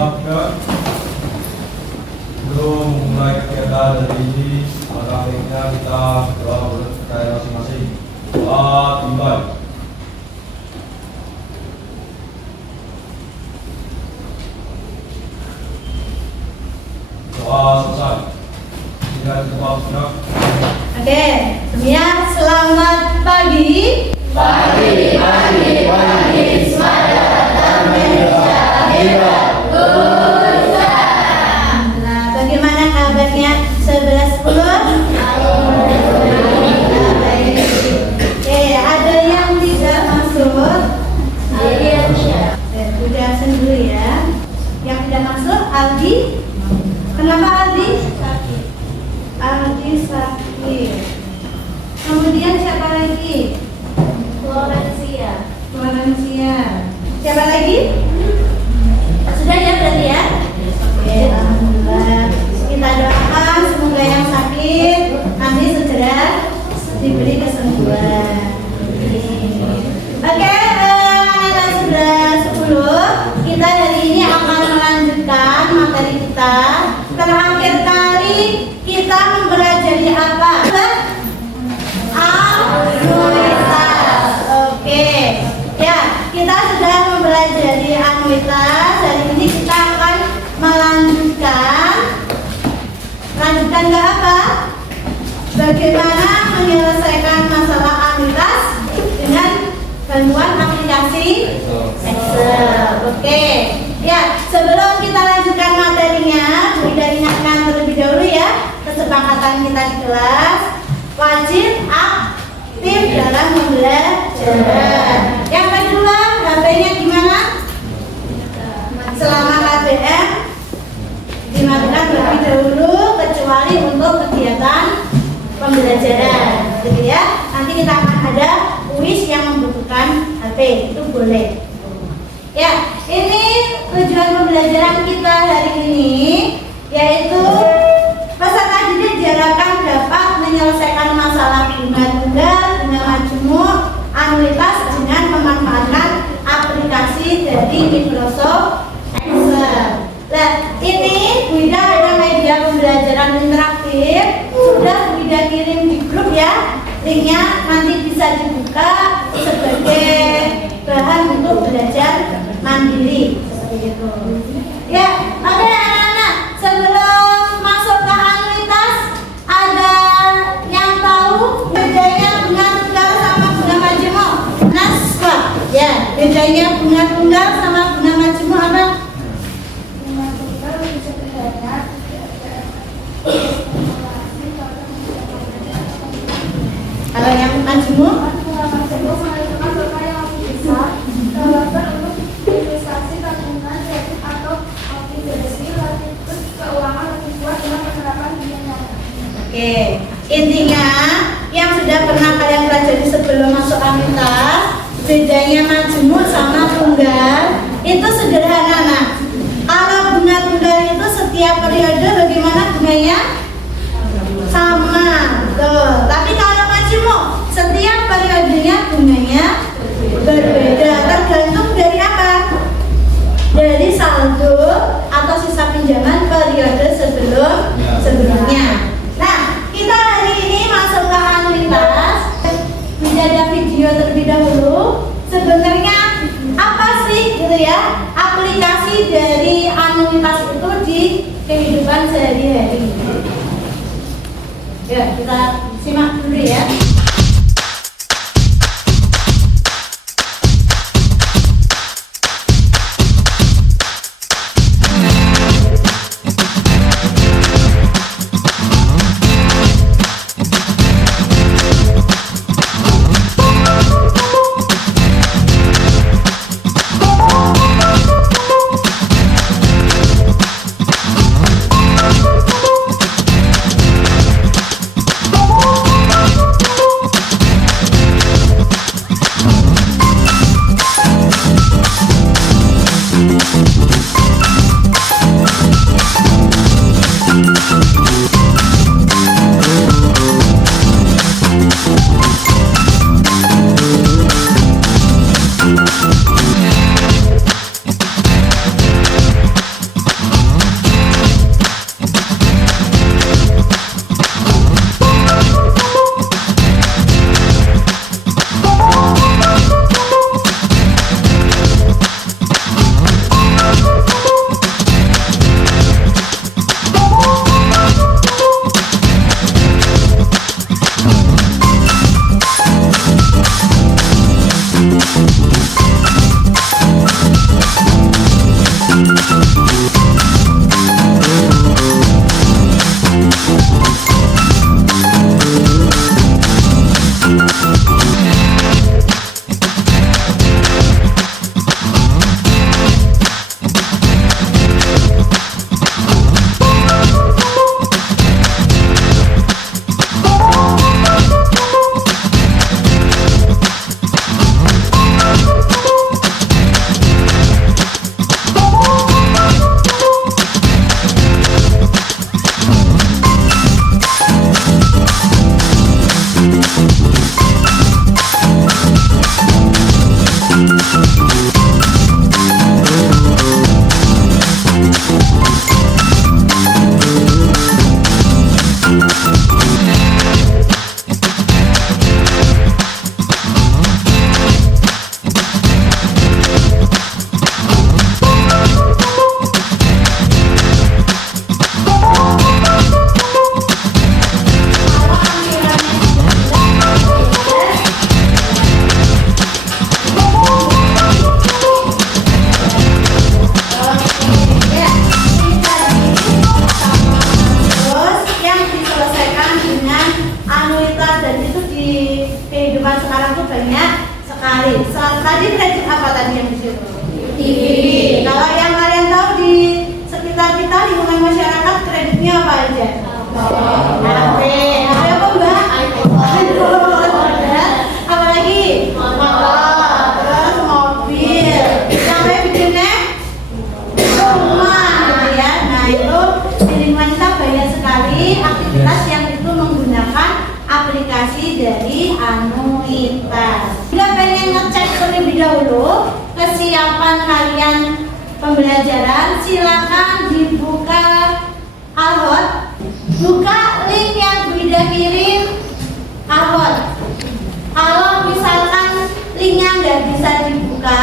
Sebelum mulai kegiatan hari ini, maka baiknya kita doa berkaya masing-masing. Doa dimulai. Doa selesai. Tinggal kita bergerak. Oke, semuanya selamat pagi. Pagi, selamat datang Indonesia Hebat. Nah, bagaimana kabarnya 11-10? Oke, ada yang tidak masuk? Udah dulu ya. Yang tidak masuk, Aldi. Kenapa Aldi? Aldi sakit. Kemudian siapa lagi? Florencia. Siapa lagi? Sudah ya berarti ya? Oke, alhamdulillah. Kita doakan semoga yang sakit nanti segera diberi kesembuhan. Oke, anak-anak sudah 10. Kita hari ini akan melanjutkan materi kita. Terakhir kali kita mempelajari apa? Anuitas. Oke. Ya, kita sudah mempelajari anuitas. Hari ini kita akan melanjutkan ke apa? Bagaimana menyelesaikan masalah anuitas dengan bantuan aplikasi Excel. Oke. Ya, sebelum kita lanjutkan materinya, kita ingatkan terlebih dahulu ya kesepakatan kita di kelas. Wajib aktif dalam pembelajaran. Yang kedua, HP-nya gimana? Selama KBM dimatikan terlebih dahulu kecuali untuk kegiatan pembelajaran, gitu ya. Nanti kita akan ada kuis yang membutuhkan HP, itu boleh. Ya, ini tujuan pembelajaran kita hari ini, yaitu peserta didik diharapkan dapat menyelesaikan masalah bunga tunggal, bunga majemuk, anuitas dengan memanfaatkan aplikasi dari Microsoft Excel. Nah, ini Bu Ida ada media pembelajaran interaktif, sudah Bu Ida kirim di grup ya. Linknya nanti bisa dibuka sebagai bahan untuk belajar mandiri seperti itu. Ya, oke anak-anak, sebelum masuk ke anuitas, ada yang tahu bedanya bunga tunggal sama bunga majemuk? Naswa, ya, bedanya bunga tunggal sama bunga majemuk apa? Bunga tunggal lebih sederhana, Kalau yang majemuk? bunga majemuk menentukan berkah yang lebih besar, dalam untuk investasi tabungan kredit atau obligasi sekaligus keuangan lebih kuat dengan penerapan dunia nyata. Oke, intinya yang sudah pernah kalian pelajari sebelum masuk anuitas, bedanya majemuk sama tunggal itu sederhana. Nah, kalau bunga tunggal itu setiap periode bagaimana bunganya? Sama, tuh. Tapi kalau majemuk setiap periodenya bunganya berbeda, tergantung dari apa? Dari saldo atau sisa pinjaman periode sebelumnya. Nah, kita hari ini masuk ke anuitas. Bisa ada video terlebih dahulu. Sebenarnya apa sih gitu ya aplikasi dari anuitas itu di kehidupan sehari-hari? Ya, kita simak dulu ya. HP apa mbak? iPhone. Ya. Apalagi? Motor, terus mobil, sampai bikinnya rumah gitu ya. Nah itu di lingkungan kita banyak sekali aktivitas yang itu menggunakan aplikasi dari anuitas. Jika pengen ngecek terlebih dahulu kesiapan kalian pembelajaran, silakan dibuka Alhot, buka link yang Bu Ida kirim Alhot. Kalau misalkan linknya nggak bisa dibuka,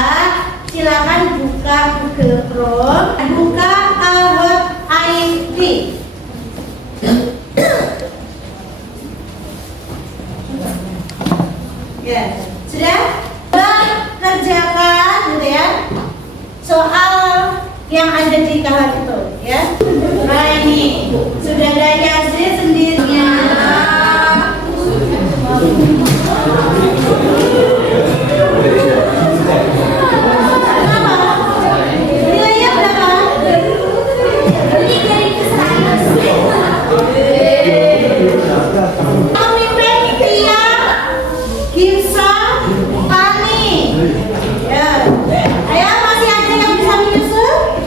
silakan buka Google Chrome, buka Alhot IT. Ya, sudah kerjakan gitu ya soal yang ada di kahar itu ya. Nah ini sudah ada Yazid sendirinya. Nilainya berapa? Ini dari kesana. Pemimpin Tia, Gimsa, Tani. Ya. Ayo masih ada yang bisa menyusul?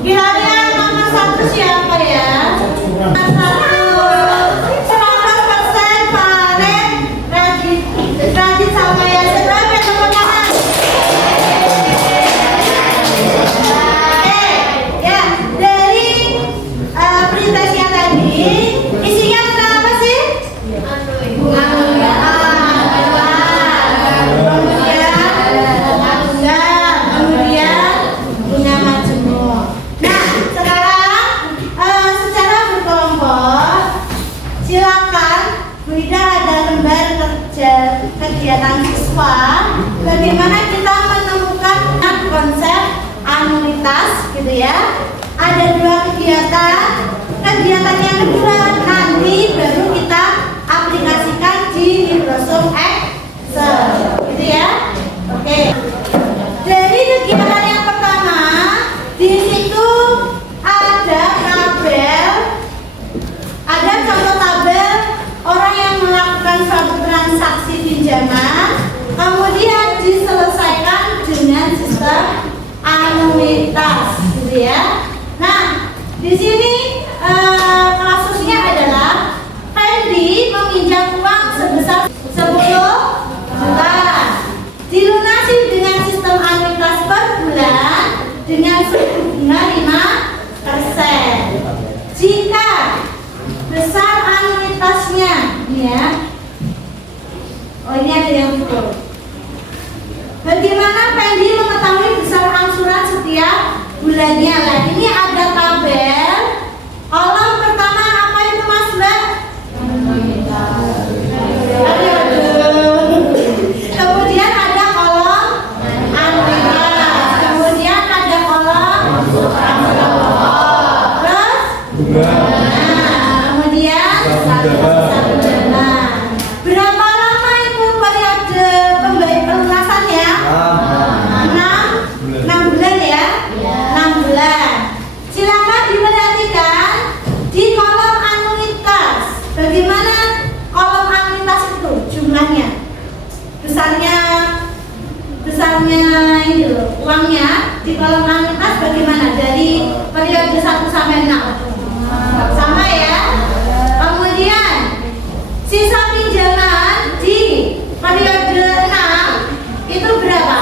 Kira-kira nomor 1 siapa ya? Nomor 1 100% Farid, Rajit sama Yasir. Berapa tepuk tangan? Ya dari presentasinya tadi isinya tentang apa sih? Kemudian bunga majemuk. Nah, sekarang secara berkelompok silakan Bu Ida ada lembar kerja kegiatan siswa bagaimana kita menemukan konsep anuitas gitu ya. Ada 2 kegiatan. Kegiatan yang kedua nanti baru kita aplikasikan di Microsoft Excel gitu ya. Oke. Dari kegiatan yang pertama di situ ada tabel, ada contoh tabel orang yang melakukan suatu transaksi pinjaman kemudian diselesaikan dengan sistem anuitas gitu ya. Nah di sini kasusnya adalah Fendi meminjam uang sebesar 10 juta dilunasi dengan sistem anuitas per bulan dengan suku bunga 5%. Jika besar anuitasnya ya, oh ini ada yang betul. Bagaimana Fendi mengetahui besar angsuran setiap bulannya? Nah ini ada tabel. Kolom pertama apa itu Mas Mbak? Kemudian ada kolom anuitas. Kemudian ada kolom terus kemudian berapa lama itu periode pelunasannya? 6 bulan ya? 6 bulan. Silakan diperhatikan di kolom anuitas. Bagaimana kolom anuitas itu jumlahnya? Besarnya ini loh, uangnya di kolom anuitas bagaimana? Dari periode 1 sampai 6. Sama ya. Kemudian sisa pinjaman di periode 6 itu berapa?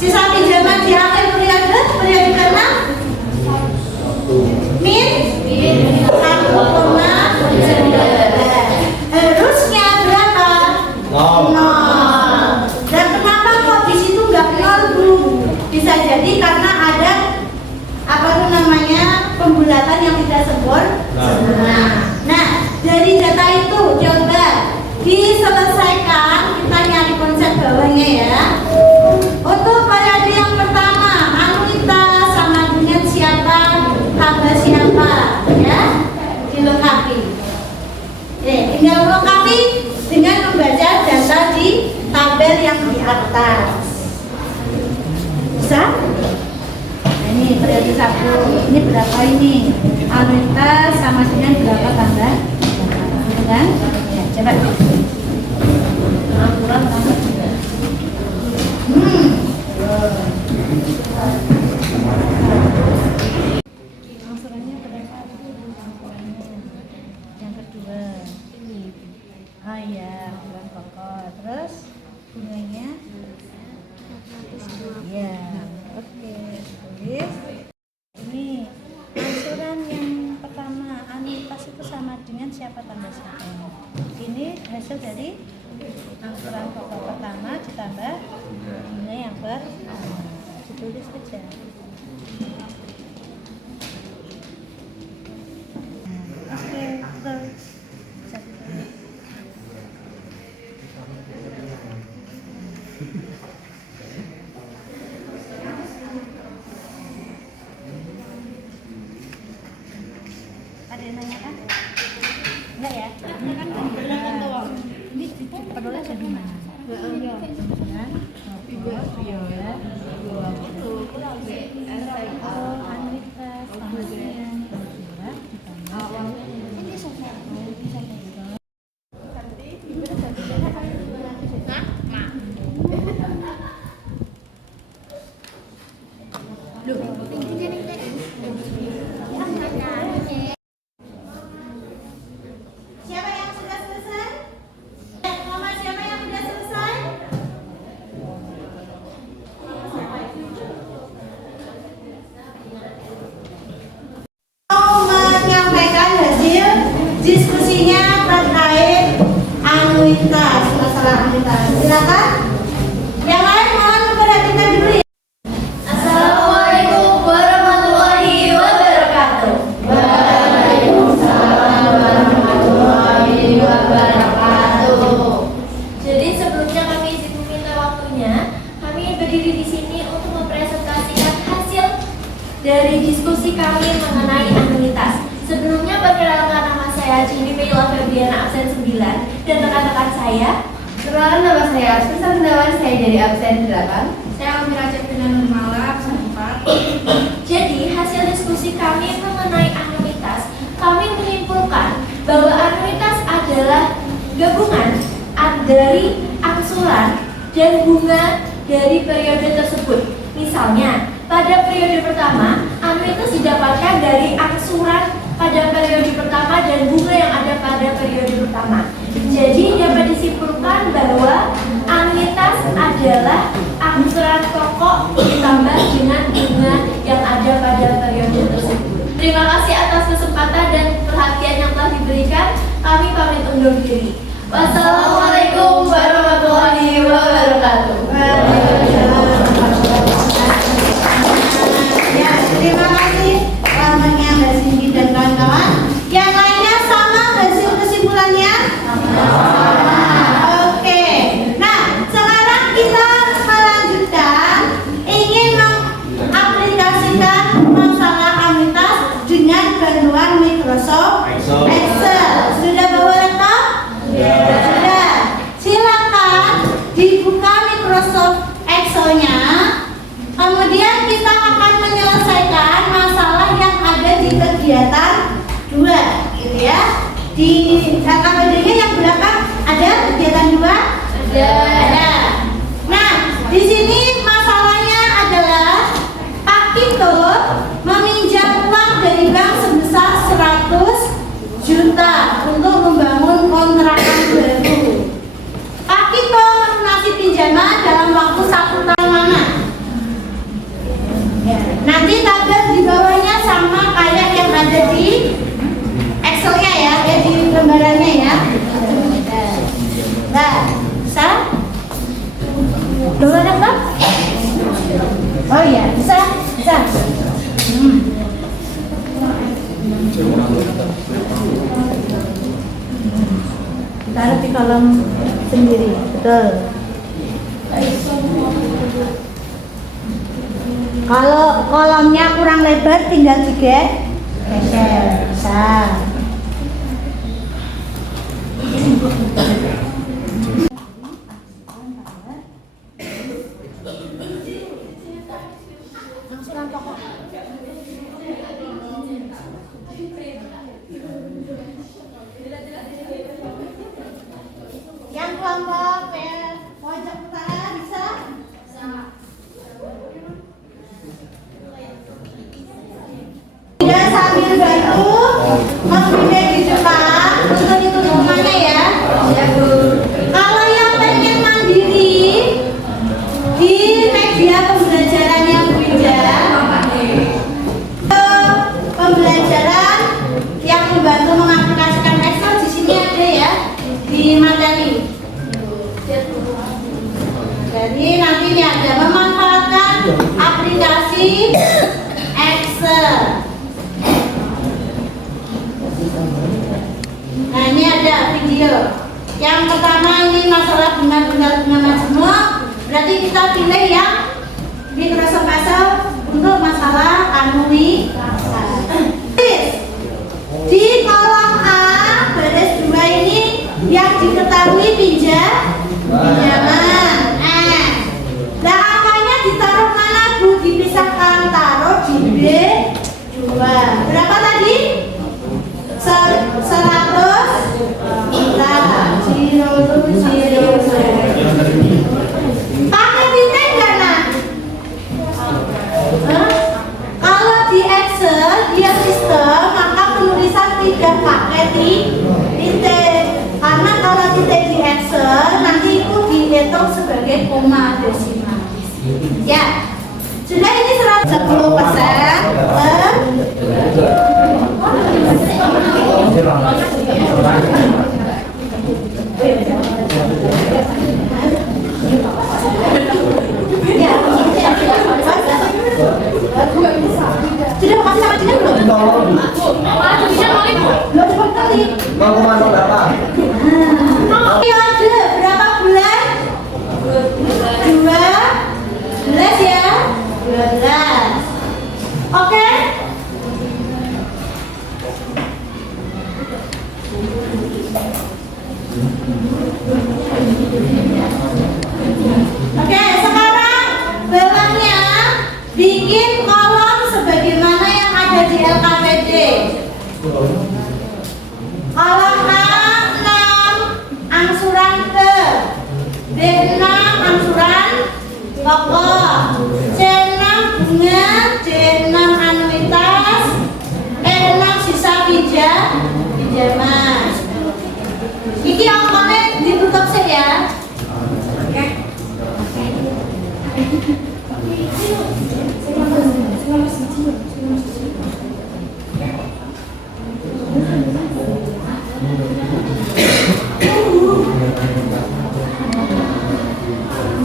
Sisa pinjaman di akhir periode ke-6 min 1,9. Harusnya berapa? 0. Dan kenapa kok di situ nggak 0 Bu? Bisa jadi karena ada apa itu namanya pembulatan yang tidak sempurna. Nah, dari data itu coba diselesaikan, kita nyari konsep bawahnya ya. Untuk periode yang pertama, anuitas sama dengan siapa, tambah siapa, ya, dilengkapi. Tinggal melengkapi dengan membaca data di tabel yang di atas. Bisa? Nah, ini Ini periode 1. Ini berapa ini? Anuitas sama dengan berapa tambah? Gitu kan? Ya, coba. Angsurannya berapa? Yang kedua. Oh iya, angsuran pokok. Terus bunganya? Ya, oke. Tulis. Ini angsuran yang pertama, anuitas itu sama dengan siapa tambah siapa? Ini hasil dari angsuran pokok pertama ditambah bunga yang pertama. Ditulis saja. Oke, betul. Bisa ditulis. Ada yang nanya kan? Enggak ya? Ini kan ini perlu aja di mana? Siapa yang sudah selesai? Mama, siapa yang sudah selesai? Mau menyampaikan hasil diskusinya terkait anuitas, masalah anuitas. Silakan. Yang lain mohon memperhatikan dulu ya. Assalamualaikum warahmatullahi wabarakatuh. Jadi sebelumnya kami izin meminta waktunya. Kami berdiri di sini untuk mempresentasikan hasil dari diskusi kami mengenai anuitas. Sebelumnya perkenalkan, nama saya Cini Meila Febriana absen 9 dan rekan-rekan saya. Perkenalkan, nama saya Asfi Sandawan, saya dari absen 8. Saya Amira Cepina Nurmala, absen 4. Jadi hasil diskusi kami mengenai anuitas, kami menyimpulkan bahwa anuitas adalah gabungan dari angsuran dan bunga dari periode tersebut. Misalnya, pada periode pertama, anuitas didapatkan dari angsuran pada periode pertama dan bunga yang ada pada periode pertama. Jadi dapat disimpulkan bahwa anuitas adalah angsuran pokok ditambah dengan bunga yang ada pada periode tersebut. Terima kasih atas kesempatan dan perhatian yang telah diberikan. Kami pamit undur diri. Wassalamualaikum warahmatullahi wabarakatuh. Ya, terima kasih teman-teman Mbak Cindy dan kawan-kawan. Yang lainnya sama hasil kesimpulannya? Oke. Nah, sekarang kita melanjutkan ingin mengaplikasikan masalah anuitas dengan bantuan Microsoft Excel. Sudah bawa laptop? Sudah. Silakan dibuka Microsoft Excel-nya. Kemudian kita akan menyelesaikan masalah yang ada di kegiatan 2, gitu ya. Di KKBD-nya yang berapa? Ada kegiatan 2? Ada. Nah, di sini masalahnya adalah Pak Tito meminjam uang dari bank sebesar 100 juta untuk membangun kontrakan baru. Pak Tito melunasi pinjaman dalam waktu 1 tahun mana? Nanti tabel di bawahnya sama kayak yang ada di Excel-nya ya, di gambarannya ya. Nah, bisa? Bawa laptop? Oh iya, bisa? Bisa. Taruh di kolom sendiri, betul. Kalau kolomnya kurang lebar tinggal geser, bisa. Angsuran pokok. di media pembelajaran yang beda, pembelajaran yang membantu mengaplikasikan Excel di sini ada ya di materi. Jadi nanti ini ada memanfaatkan aplikasi Excel. Nah ini ada video. Yang pertama ini masalah benar-benar majemuk. Berarti kita pilih yang Microsoft Excel untuk masalah anuitas. Di kolom A baris 2 ini yang diketahui pinjaman. Nah angkanya ditaruh mana Bu? Dipisahkan, taruh di B2. Berapa tadi? 100. Pakai titik nggak nak? Kalau di Excel dia sistem, maka penulisan tidak pakai titik. Karena kalau titik di Excel nanti itu dihitung sebagai koma desimal. Ya, sudah ini 10%. Sudah pasang aja belum? Belum cepat kali. Mau masuk berapa? Periode berapa bulan? 12 ya? 12. Oke? Oke, sekarang bawahnya bikin kolom sebagaimana yang ada di LKPD. Kolom A 6 angsuran ke, B6 angsuran pokok, C6 bunga, D6 anuitas, E6 sisa pinjaman. Iki angkanya ditutup sih ya.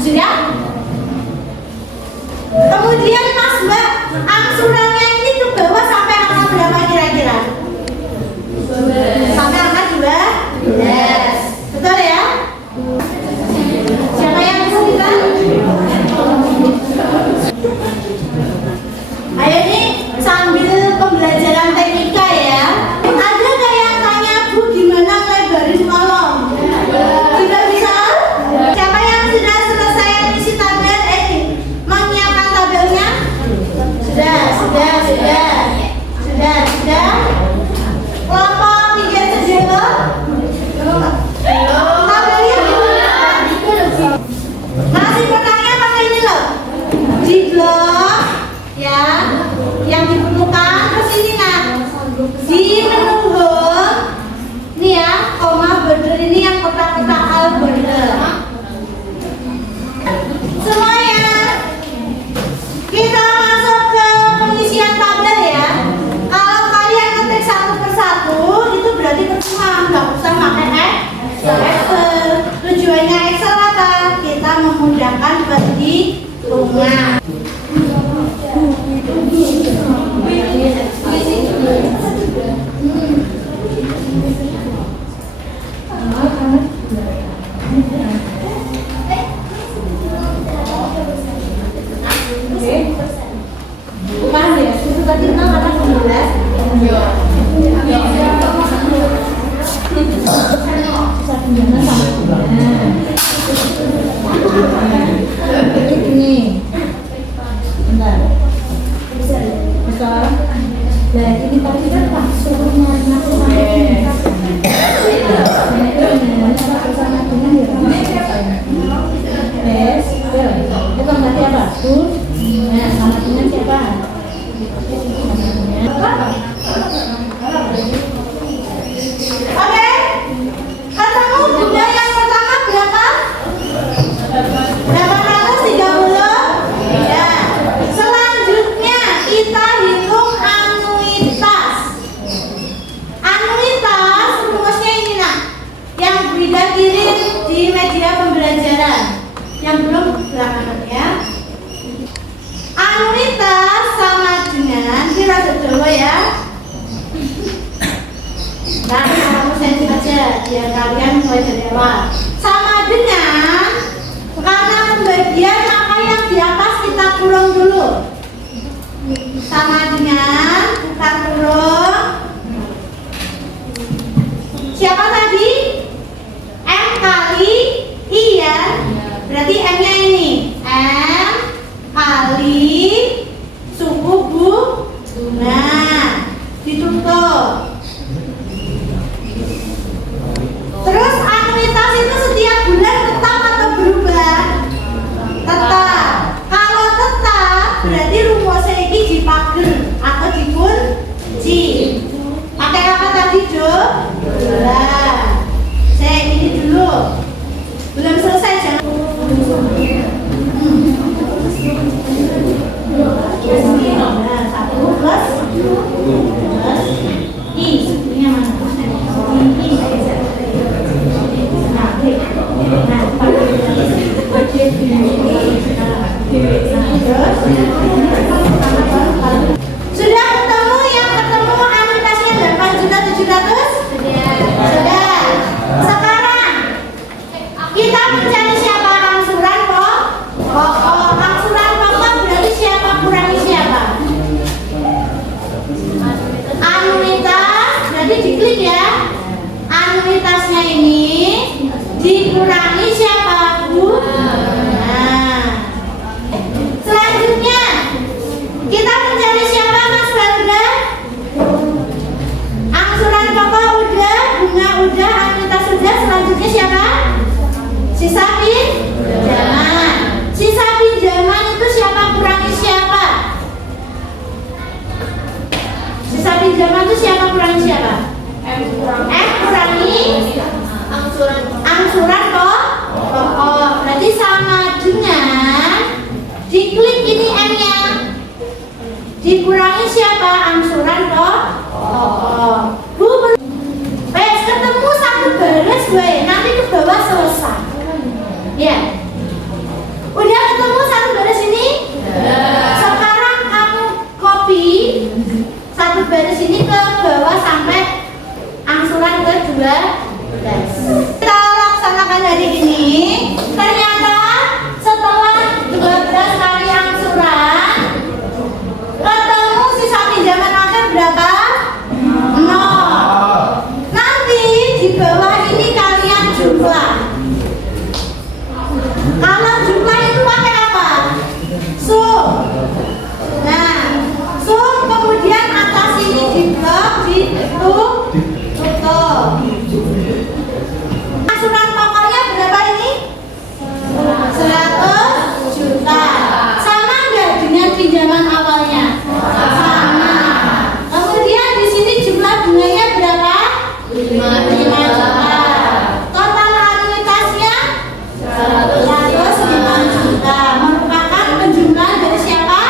Sudah? Kemudian Mas Mbak, angsurannya ini ke bawah sampai angka berapa kira-kira? Sampai angka 2? Yes. Betul ya? Siapa yang kesulitan? Ayo nih sambil pembelajaran teknika ya. Ada nggak yang tanya Bu gimana lebarin kolom? Tidak bisa? Siapa yang sudah selesai isi tabel menyiapkan tabelnya? Sudah. Kelompok 3 sejelo? Tabelnya masih benangnya pakai ini loh. Di blok ya, yang dibutuhkan. Terus ini nak di menu home ini ya, koma border ini yang kotak-kotak al border. Semuanya kita masuk ke pengisian tabel ya. Kalau kalian ngetik satu persatu itu berarti percuma, nggak usah pakai Excel. Tujuannya Excel apa? Kita memudahkan perhitungan. Bukan ya, itu tadi 6 karena 11. Ini. Bentar. Bisa. Nah, ini tadi kan Pak suruh nyari bukan berarti apa? Nah, sama dengan siapa? Oke, katamu bunda yang pertama berapa? 830. Anuitas sama dengan kira Jawa ya. Nah, kamu sensi aja biar kalian mulai dari awal. Sama dengan karena pembagian maka yang di atas kita kurung dulu. Sama dengan kita kurung. Siapa tadi? M kali I ya. Berarti M-nya ini M kali suku bunga ditutup. Terus anuitas itu setiap bulan tetap atau berubah? Tetap. Kalau tetap berarti rumusnya ini dipager atau dikunci. Pakai apa tadi Jo? Bulan. Saya ini dulu. Belum selesai jangan. Nah, 1 plus I, sukunya mana? Sudah ketemu yang ketemu anuitasnya 8.700.000? Sudah. Sekarang kita mencari siapa angsuran pokok. Angsuran pokok berarti siapa kurangi siapa? Anuitas berarti diklik ya. Anuitasnya ini dikurangi siapa Bu? Nah, selanjutnya kita mencari siapa Mas Balda? Angsuran pokok udah, bunga udah, anuitas udah. Selanjutnya siapa? Sisa pinjaman. Sisa pinjaman itu siapa kurangi siapa? Sisa pinjaman itu siapa kurangi siapa? M kurangi angsuran pokok. Berarti sama dengan diklik ini M-nya dikurangi siapa? Angsuran pokok. Bu, wes ketemu satu baris gue, nanti ke bawah selesai. Ya. Udah ketemu satu baris ini? Sekarang kamu copy satu baris ini ke bawah sampai angsuran ke-12. Kita laksanakan hari ini. Ternyata setelah 12 kali angsuran ketemu sisa pinjaman akhir berapa? 0. Nanti di bawah ini kalian jumlah. Kalau jumlah itu pakai apa? Sum. Nah, sum kemudian atas ini diblok ditutup. Angsuran pokoknya berapa ini? 100 juta. Sama enggak dengan pinjaman awalnya? Sama. Kemudian di sini jumlah bunganya berapa? 5 juta. Total anuitasnya 105 juta. Merupakan penjumlahan dari siapa?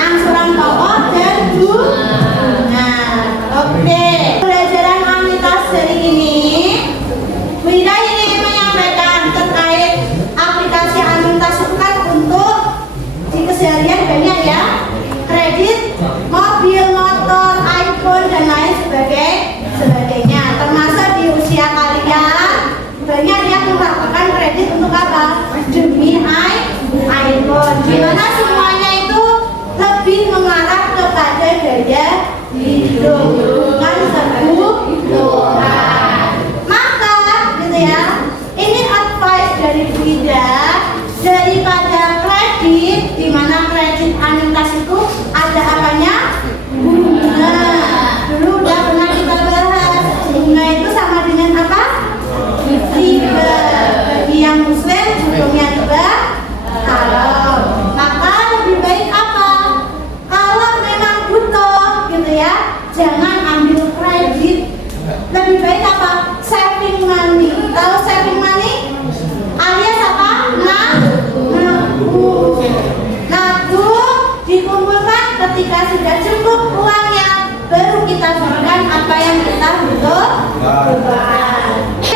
Angsuran pokok dan bunga. Oke. Pelajaran anuitas hari ini Wira ingin menyampaikan terkait aplikasi anuitas itu kan untuk di keseharian banyak ya, kredit, mobil, motor, iPhone dan lain sebagainya. Termasuk di usia kalian banyak yang melakukan kredit untuk apa? Demi iPhone. Dimana semuanya itu lebih mengarah kepada gaya hidup, bukan kebutuhan. Maka gitu ya, ini advice dari Wida, daripada kredit, di mana kredit anuitas itu ada apanya? Bunga. Dulu udah pernah kita bahas, bunga itu sama dengan apa? Riba. Bagi yang muslim hukumnya riba halal. Maka lebih baik apa? Kalau memang butuh gitu ya, jangan ambil kredit. Lebih baik apa? Saving money. Tahu saving money? Alias apa? Nabung dikumpulkan ketika sudah cukup uangnya, baru kita berikan apa yang kita butuhkan.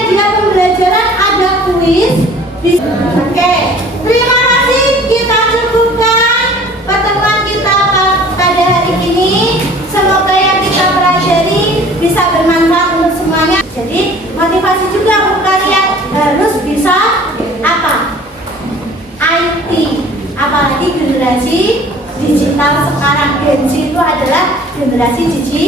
Dia pembelajaran ada kuis. Oke, terima kasih. Kita cukupkan. generasi digital sekarang. Gen Z itu adalah generasi digital.